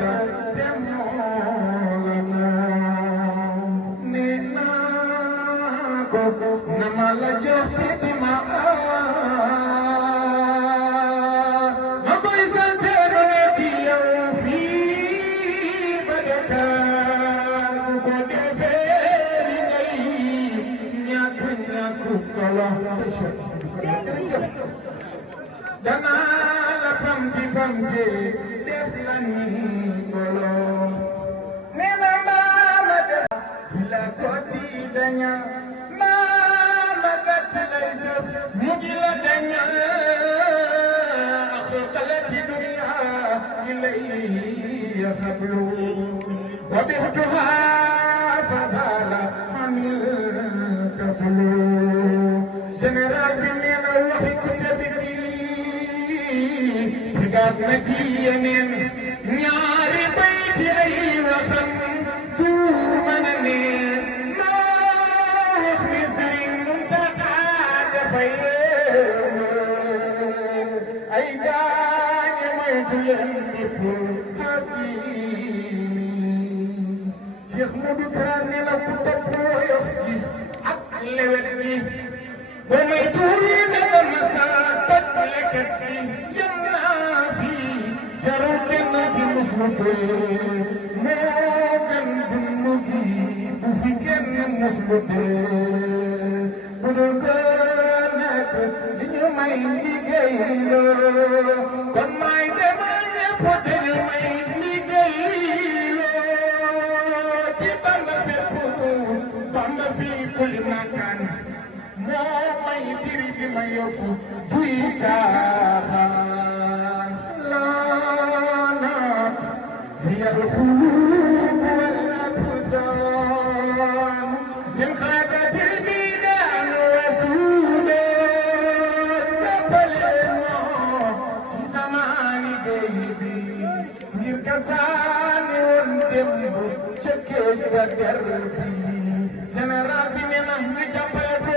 dara te moo la moom nee naa ko na ma la jox te di ma ma koy sante ci yow fii ba Dakar bu ko defee li ngay ñàkk solo danaa la pamti def la ni ngolo nee na mama def ci la koti daña mama gàtt lay sos mu di la daña axoqalati dunya ilay xablu wa bixtuha fasala amil kablu général bi nee na waxi ku tabiki tegaat na ci yeneen ñaari bayti ay waxam du mën a ne maa wax ni Sëriñ Muntaxa dafay ay gaañe moytu leen bépp Cheikh Modou Kara nee na ku topp woyof gi ak lewet gi ba may tuuri dafa masa toj leket gi yem naa fi jarul kenn fi muslu fee moo gën dund gi bu fi kenn muslu fee bu dul ko nekk di ñu may liggéey loo kon may demal ñëpp dañu may liggéey ci Bamba fépp Bamba fi kulli makaan moo may diri bi ma yóbbu duy caaxaan laanaat hiyal xuluub wal abdaan min xaadatil biidaan wa suudaat jàppaleen moo ci zamaani géej bi ngir kasaani woon démb ca géej ba der bi général bi nee na ñu jàppale ko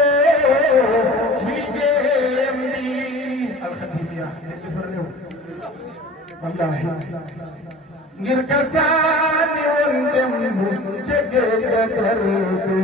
ci liggéeyam bi alxadimiya dañ defar réew wallahi ngir kasaani woon démb ca géej ba der bi